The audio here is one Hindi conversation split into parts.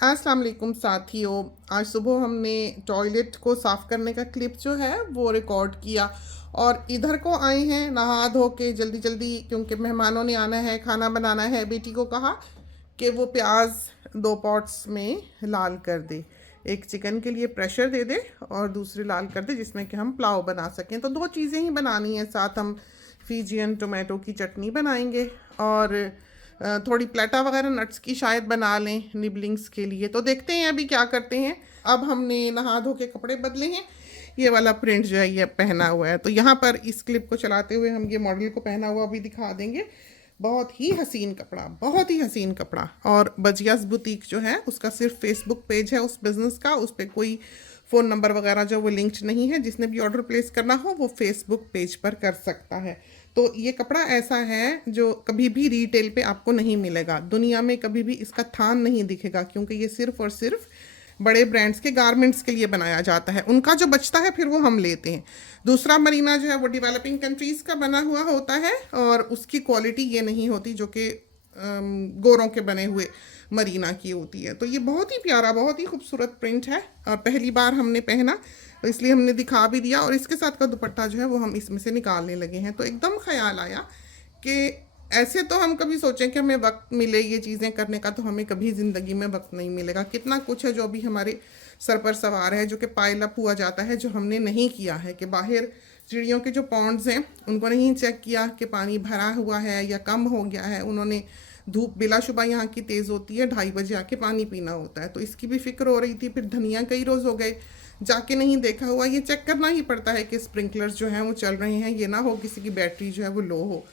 अस्सलाम वालेकुम साथियों। आज सुबह हमने टॉयलेट को साफ़ करने का क्लिप जो है वो रिकॉर्ड किया और इधर को आए हैं नहा धो के जल्दी जल्दी, क्योंकि मेहमानों ने आना है, खाना बनाना है। बेटी को कहा कि वो प्याज 2 पॉट्स में लाल कर दे, एक चिकन के लिए प्रेशर दे दे और दूसरी लाल कर दे जिसमें कि हम पुलाव बना सकें। तो 2 चीज़ें ही बनानी है, साथ हम फीजियन टोमेटो की चटनी बनाएंगे और थोड़ी प्लेटा वगैरह नट्स की शायद बना लें निबलिंग्स के लिए। तो देखते हैं अभी क्या करते हैं। अब हमने नहा धो के कपड़े बदले हैं, ये वाला प्रिंट जो है ये पहना हुआ है। तो यहाँ पर इस क्लिप को चलाते हुए हम ये मॉडल को पहना हुआ भी दिखा देंगे। बहुत ही हसीन कपड़ा, बहुत ही हसीन कपड़ा। और बजियास बुटीक जो है उसका सिर्फ फेसबुक पेज है उस बिज़नेस का, उस पर कोई फ़ोन नंबर वगैरह जो वो लिंक्ड नहीं है। जिसने भी ऑर्डर प्लेस करना हो वो फेसबुक पेज पर कर सकता है। तो ये कपड़ा ऐसा है जो कभी भी रिटेल पे आपको नहीं मिलेगा, दुनिया में कभी भी इसका थान नहीं दिखेगा, क्योंकि ये सिर्फ और सिर्फ बड़े ब्रांड्स के गारमेंट्स के लिए बनाया जाता है। उनका जो बचता है फिर वो हम लेते हैं। दूसरा मरीना जो है वो डेवलपिंग कंट्रीज़ का बना हुआ होता है और उसकी क्वालिटी ये नहीं होती जो कि गोरों के बने हुए मरीना की होती है। तो ये बहुत ही प्यारा, बहुत ही खूबसूरत प्रिंट है और पहली बार हमने पहना तो इसलिए हमने दिखा भी दिया। और इसके साथ का दुपट्टा जो है वो हम इसमें से निकालने लगे हैं। तो एकदम ख्याल आया कि ऐसे तो हम कभी सोचें कि हमें वक्त मिले ये चीज़ें करने का, तो हमें कभी ज़िंदगी में वक्त नहीं मिलेगा। कितना कुछ है जो अभी हमारे सर पर सवार है, जो कि पाइल अप हुआ जाता है, जो हमने नहीं किया है। कि बाहर चिड़ियों के जो पॉन्ड्स हैं उनको नहीं चेक किया कि पानी भरा हुआ है या कम हो गया है। उन्होंने धूप बिलाशुबा यहाँ की तेज़ होती है, 2:30 बजे आके पानी पीना होता है, तो इसकी भी फिक्र हो रही थी। फिर धनिया कई रोज़ हो गए जाके नहीं देखा हुआ। ये चेक करना ही पड़ता है कि स्प्रिंकलर्स जो हैं वो चल रहे हैं, ये ना हो किसी की बैटरी जो है वो लो हो।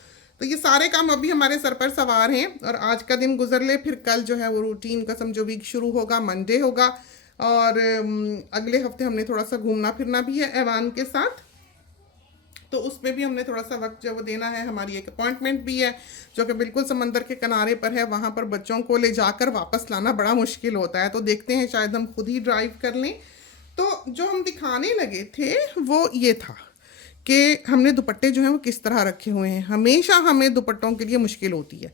तो ये सारे काम अभी हमारे सर पर सवार हैं और आज का दिन गुजर ले, फिर कल जो है वो रूटीन का समझो वीक शुरू होगा, मंडे होगा। और अगले हफ्ते हमने थोड़ा सा घूमना फिरना भी है ऐवान के साथ, तो उसमें भी हमने थोड़ा सा वक्त जो वो देना है। हमारी एक अपॉइंटमेंट भी है जो कि बिल्कुल समंदर के किनारे पर है, वहाँ पर बच्चों को ले जाकर वापस लाना बड़ा मुश्किल होता है। तो देखते हैं शायद हम खुद ही ड्राइव कर लें। तो जो हम दिखाने लगे थे वो ये था कि हमने दुपट्टे जो हैं वो किस तरह रखे हुए हैं। हमेशा हमें दुपट्टों के लिए मुश्किल होती है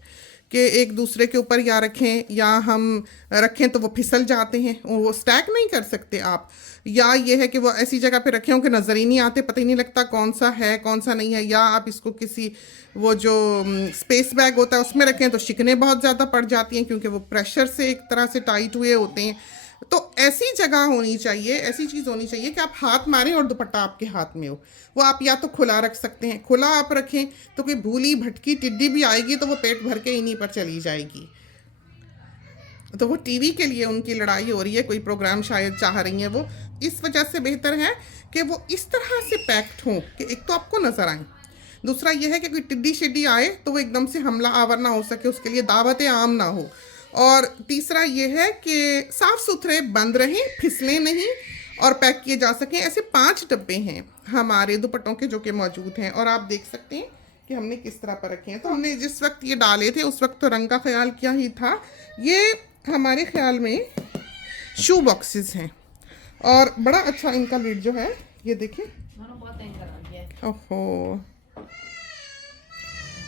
कि एक दूसरे के ऊपर या रखें या हम रखें तो वो फिसल जाते हैं, वो स्टैक नहीं कर सकते आप। या ये है कि वो ऐसी जगह पे रखे हों कि नज़र ही नहीं आते, पता ही नहीं लगता कौन सा है कौन सा नहीं है। या आप इसको किसी वो जो स्पेस बैग होता है उसमें रखें तो शिकने बहुत ज़्यादा पड़ जाती हैं, क्योंकि वो प्रेशर से एक तरह से टाइट हुए होते हैं। तो ऐसी जगह होनी चाहिए, ऐसी चीज़ होनी चाहिए कि आप हाथ मारें और दुपट्टा आपके हाथ में हो। वो आप या तो खुला रख सकते हैं, खुला आप रखें तो कोई भूली भटकी टिड्डी भी आएगी तो वो पेट भर के इन्हीं पर चली जाएगी। तो वो टीवी के लिए उनकी लड़ाई हो रही है, कोई प्रोग्राम शायद चाह रही हैं वो। इस वजह से बेहतर है कि वो इस तरह से पैक्ड हों कि एक तो आपको नज़र आए, दूसरा ये है कि कोई टिड्डी शिड्डी आए तो वो एकदम से हमला आवर ना हो सके, उसके लिए दावत आम ना हो। और तीसरा ये है कि साफ़ सुथरे बंद रहें, फिसलें नहीं और पैक किए जा सकें। ऐसे 5 डब्बे हैं हमारे दुपट्टों के जो कि मौजूद हैं और आप देख सकते हैं कि हमने किस तरह पर रखे हैं। तो हमने जिस वक्त ये डाले थे उस वक्त तो रंग का ख्याल किया ही था। ये हमारे ख्याल में शू बॉक्सेस हैं और बड़ा अच्छा इनका लिड जो है ये देखिए, ओहो,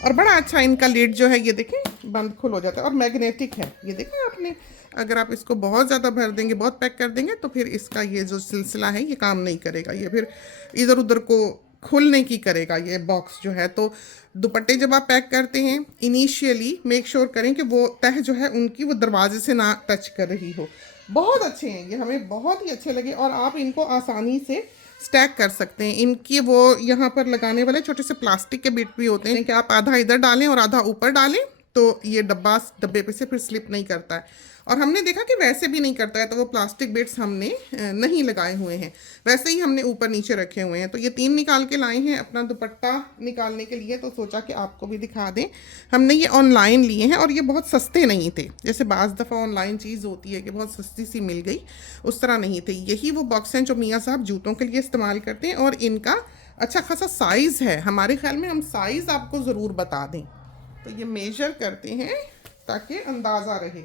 और बड़ा अच्छा इनका लिड जो है ये देखें बंद खुल हो जाता है और मैग्नेटिक है। ये देखा आपने, अगर आप इसको बहुत ज़्यादा भर देंगे, बहुत पैक कर देंगे तो फिर इसका ये जो सिलसिला है ये काम नहीं करेगा, ये फिर इधर उधर को खुलने की करेगा ये बॉक्स जो है। तो दुपट्टे जब आप पैक करते हैं इनिशियली मेक श्योर करें कि वो तह जो है उनकी वो दरवाजे से ना टच कर रही हो। बहुत अच्छे हैं ये, हमें बहुत ही अच्छे लगे और आप इनको आसानी से स्टैक कर सकते हैं। इनकी वो यहाँ पर लगाने वाले छोटे से प्लास्टिक के बिट भी होते हैं कि आप आधा इधर डालें और आधा ऊपर डालें तो ये डब्बे पे से फिर स्लिप नहीं करता है। और हमने देखा कि वैसे भी नहीं करता है, तो वो प्लास्टिक बिट्स हमने नहीं लगाए हुए हैं, वैसे ही हमने ऊपर नीचे रखे हुए हैं। तो ये 3 निकाल के लाए हैं अपना दुपट्टा निकालने के लिए, तो सोचा कि आपको भी दिखा दें। हमने ये ऑनलाइन लिए हैं और ये बहुत सस्ते नहीं थे, जैसे बाज़ दफ़ा ऑनलाइन चीज़ होती है कि बहुत सस्ती सी मिल गई, उस तरह नहीं थे। यही वो बॉक्स हैं जो मियाँ साहब जूतों के लिए इस्तेमाल करते हैं और इनका अच्छा खासा साइज़ है। हमारे ख्याल में हम साइज़ आपको ज़रूर बता दें। तो ये मेजर करते हैं ताकि अंदाज़ा रहे।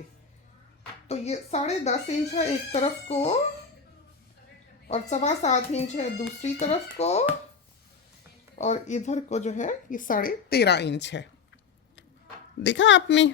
तो ये 10.5 इंच है एक तरफ को और 7.25 इंच है दूसरी तरफ को और इधर को जो है ये 13.5 इंच है। देखा आपने।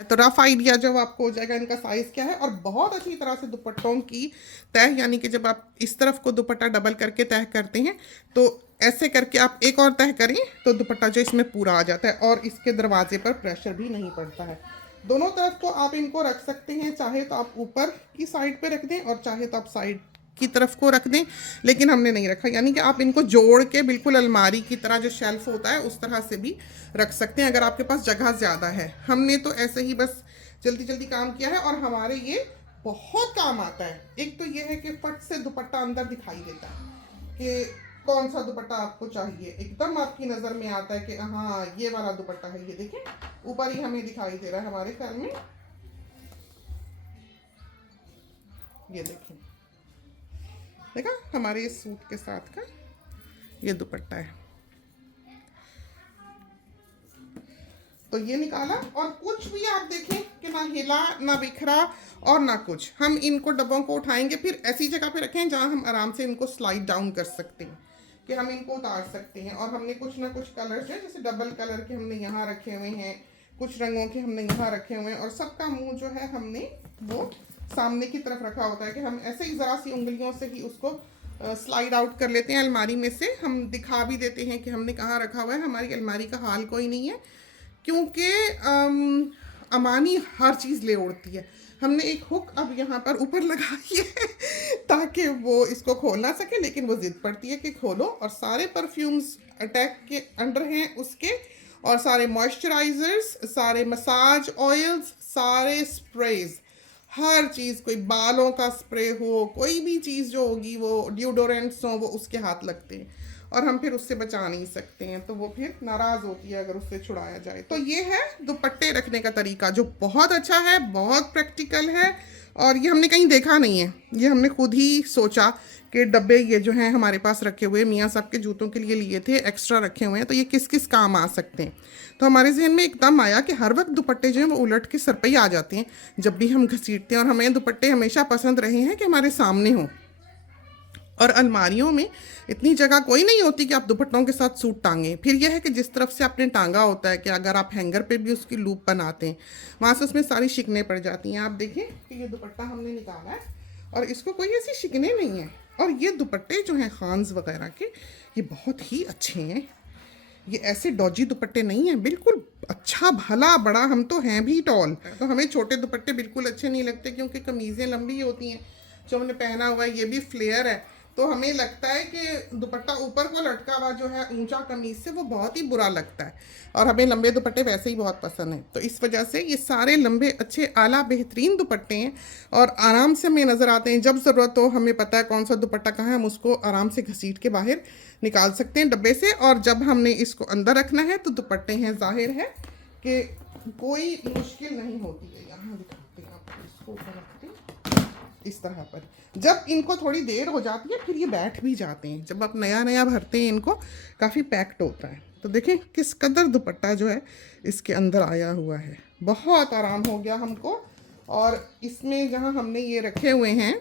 तो रफ आइडिया जब आपको हो जाएगा इनका साइज़ क्या है। और बहुत अच्छी तरह से दुपट्टों की तह, यानी कि जब आप इस तरफ को दुपट्टा डबल करके तह करते हैं तो ऐसे करके आप एक और तह करें तो दुपट्टा जो इसमें पूरा आ जाता है और इसके दरवाजे पर प्रेशर भी नहीं पड़ता है। दोनों तरफ को आप इनको रख सकते हैं, चाहे तो आप ऊपर की साइड पे रख दें और चाहे तो आप साइड की तरफ को रख दें, लेकिन हमने नहीं रखा। यानी कि आप इनको जोड़ के बिल्कुल अलमारी की तरह जो शेल्फ होता है उस तरह से भी रख सकते हैं अगर आपके पास जगह ज़्यादा है। हमने तो ऐसे ही बस जल्दी जल्दी काम किया है और हमारे ये बहुत काम आता है। एक तो ये है कि फट से दुपट्टा अंदर दिखाई देता है कि कौन सा दुपट्टा आपको चाहिए, एकदम आपकी नज़र में आता है कि हाँ ये वाला दुपट्टा है। ये देखें ऊपर ही हमें दिखाई दे रहा है हमारे ख्याल में। ये देखें, देखा हमारे इस सूट के साथ का ये दुपट्टा है। तो ये निकाला और कुछ भी आप देखें कि ना हिला ना बिखरा और ना कुछ। हम इनको डब्बों को उठाएंगे फिर ऐसी जगह पे रखें जहां हम आराम से इनको स्लाइड डाउन कर सकते हैं, कि हम इनको उतार सकते हैं। और हमने कुछ ना कुछ कलर्स हैं, जैसे डबल कलर के हमने यहाँ रखे हुए हैं, कुछ रंगों के हमने यहाँ रखे हुए हैं और सबका मुंह जो है हमने वो सामने की तरफ रखा होता है कि हम ऐसे ही ज़रा सी उंगलियों से ही उसको स्लाइड आउट कर लेते हैं अलमारी में से। हम दिखा भी देते हैं कि हमने कहाँ रखा हुआ है। हमारी अलमारी का हाल कोई नहीं है क्योंकि अमानी हर चीज़ ले उड़ती है। हमने एक हुक अब यहाँ पर ऊपर लगाई है ताकि वो इसको खोल ना सके, लेकिन वो ज़िद पड़ती है कि खोलो। और सारे परफ्यूम्स अटैक के अंडर हैं उसके, और सारे मॉइस्चराइजर्स, सारे मसाज ऑयल्स, सारे स्प्रेज, हर चीज़, कोई बालों का स्प्रे हो, कोई भी चीज़ जो होगी, वो डिओडोरेंट्स हो, वो उसके हाथ लगते हैं और हम फिर उससे बचा नहीं सकते हैं। तो वो फिर नाराज़ होती है अगर उससे छुड़ाया जाए। तो ये है दुपट्टे रखने का तरीका जो बहुत अच्छा है, बहुत प्रैक्टिकल है और ये हमने कहीं देखा नहीं है। ये हमने खुद ही सोचा कि डब्बे ये जो हैं हमारे पास रखे हुए, मियाँ साहब के जूतों के लिए लिए थे, एक्स्ट्रा रखे हुए हैं, तो ये किस किस काम आ सकते हैं। तो हमारे जहन में एकदम आया कि हर वक्त दुपट्टे जो हैं वो उलट के सर पे ही आ जाते हैं जब भी हम घसीटते हैं। और हमें दुपट्टे हमेशा पसंद रहे हैं कि हमारे सामने हों, और अलमारियों में इतनी जगह कोई नहीं होती कि आप दुपट्टों के साथ सूट टांगें। फिर यह है कि जिस तरफ से आपने टांगा होता है कि अगर आप हैंगर पे भी उसकी लूप बनाते हैं वहाँ से उसमें सारी शिकनें पड़ जाती हैं। आप देखें कि ये दुपट्टा हमने निकाला है और इसको कोई ऐसी शिकनें नहीं है। और ये दुपट्टे जो हैं खान्स वगैरह के, ये बहुत ही अच्छे हैं। ये ऐसे डॉजी दुपट्टे नहीं हैं, बिल्कुल अच्छा भला बड़ा। हम तो हैं भी टॉल, तो हमें छोटे दुपट्टे बिल्कुल अच्छे नहीं लगते क्योंकि कमीज़ें लंबी होती हैं। जो हमने पहना हुआ है ये भी फ्लेयर है, तो हमें लगता है कि दुपट्टा ऊपर को लटका हुआ जो है ऊंचा कमीज से, वो बहुत ही बुरा लगता है। और हमें लंबे दुपट्टे वैसे ही बहुत पसंद हैं, तो इस वजह से ये सारे लंबे अच्छे आला बेहतरीन दुपट्टे हैं और आराम से हमें नज़र आते हैं। जब ज़रूरत हो हमें पता है कौन सा दुपट्टा कहाँ है, हम उसको आराम से घसीट के बाहर निकाल सकते हैं डब्बे से। और जब हमने इसको अंदर रखना है तो दुपट्टे हैं, जाहिर है कि कोई मुश्किल नहीं होती है। यहाँ दिखाते हैं आपको, इसको ऊपर रखते हैं इस तरह पर। जब इनको थोड़ी देर हो जाती है फिर ये बैठ भी जाते हैं। जब आप नया नया भरते हैं इनको काफ़ी पैक्ड होता है। तो देखें किस कदर दुपट्टा जो है इसके अंदर आया हुआ है, बहुत आराम हो गया हमको। और इसमें जहाँ हमने ये रखे हुए हैं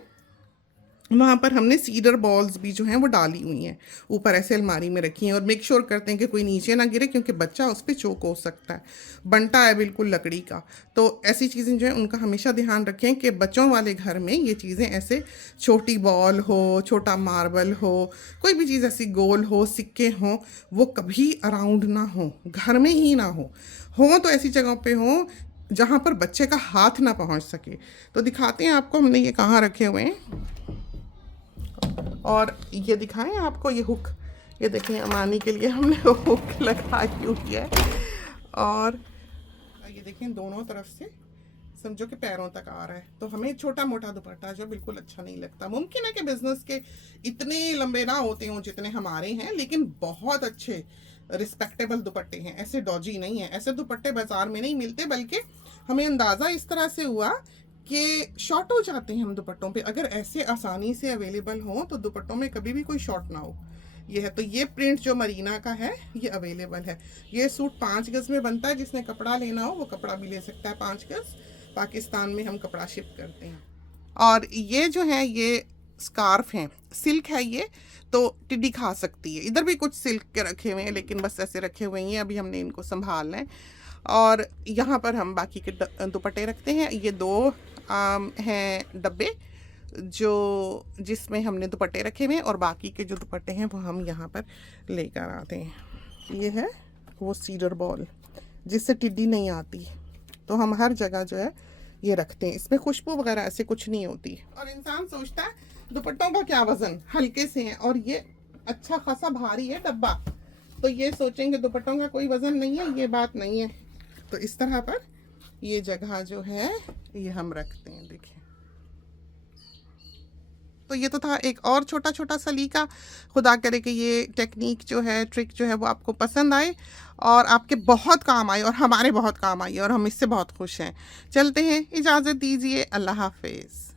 वहाँ पर हमने सीडर बॉल्स भी जो हैं वो डाली हुई हैं, ऊपर ऐसे अलमारी में रखी हैं। और मेक श्योर करते हैं कि कोई नीचे ना गिरे क्योंकि बच्चा उस पर चोक हो सकता है। बंटा है बिल्कुल लकड़ी का, तो ऐसी चीज़ें जो हैं उनका हमेशा ध्यान रखें कि बच्चों वाले घर में ये चीज़ें ऐसे, छोटी बॉल हो, छोटा मार्बल हो, कोई भी चीज़ ऐसी गोल हो, सिक्के हों, वो कभी अराउंड ना हो, घर में ही ना हो तो ऐसी जगहों पर हों जहाँ पर बच्चे का हाथ ना पहुँच सके। तो दिखाते हैं आपको हमने ये कहाँ रखे हुए हैं। और ये दिखाएं आपको ये हुक, ये देखें अमानी के लिए हमने हुक लगाई हुई है। और ये देखें दोनों तरफ से समझो कि पैरों तक आ रहा है। तो हमें छोटा मोटा दुपट्टा जो बिल्कुल अच्छा नहीं लगता। मुमकिन है कि बिजनेस के इतने लंबे ना होते हों जितने हमारे हैं, लेकिन बहुत अच्छे रिस्पेक्टेबल दुपट्टे हैं, ऐसे डॉजी नहीं है। ऐसे दुपट्टे बाजार में नहीं मिलते, बल्कि हमें अंदाज़ा इस तरह से हुआ कि शॉर्ट हो जाते हैं हम दुपट्टों पे। अगर ऐसे आसानी से अवेलेबल हो तो दुपट्टों में कभी भी कोई शॉर्ट ना हो। ये है, तो ये प्रिंट जो मरीना का है ये अवेलेबल है। ये सूट 5 गज में बनता है, जिसने कपड़ा लेना हो वो कपड़ा भी ले सकता है 5 गज। पाकिस्तान में हम कपड़ा शिप करते हैं। और ये जो है ये स्कार्फ हैं, सिल्क है ये, तो टिड्डी खा सकती है। इधर भी कुछ सिल्क के रखे हुए हैं लेकिन बस ऐसे रखे हुए हैं, अभी हमने इनको संभालना है। और यहाँ पर हम बाकी के दुपट्टे रखते हैं। ये 2 हैं डब्बे जो जिसमें हमने दुपट्टे रखे हुए हैं, और बाकी के जो दुपट्टे हैं वो हम यहाँ पर लेकर आते हैं। ये है वो सीडर बॉल जिससे टिड्डी नहीं आती, तो हम हर जगह जो है ये रखते हैं। इसमें खुशबू वगैरह ऐसे कुछ नहीं होती। और इंसान सोचता है दुपट्टों का क्या वज़न, हल्के से हैं, और ये अच्छा खासा भारी है डब्बा, तो ये सोचेंगे दुपट्टों का कोई वज़न नहीं है, ये बात नहीं है। तो इस तरह पर ये जगह जो है ये हम रखते हैं। देखिए, तो ये तो था एक और छोटा छोटा सलीका। खुदा करे कि ये टेक्निक जो है, ट्रिक जो है वो आपको पसंद आए और आपके बहुत काम आए और हमारे बहुत काम आई और हम इससे बहुत खुश हैं। चलते हैं, इजाज़त दीजिए, अल्लाह हाफिज़।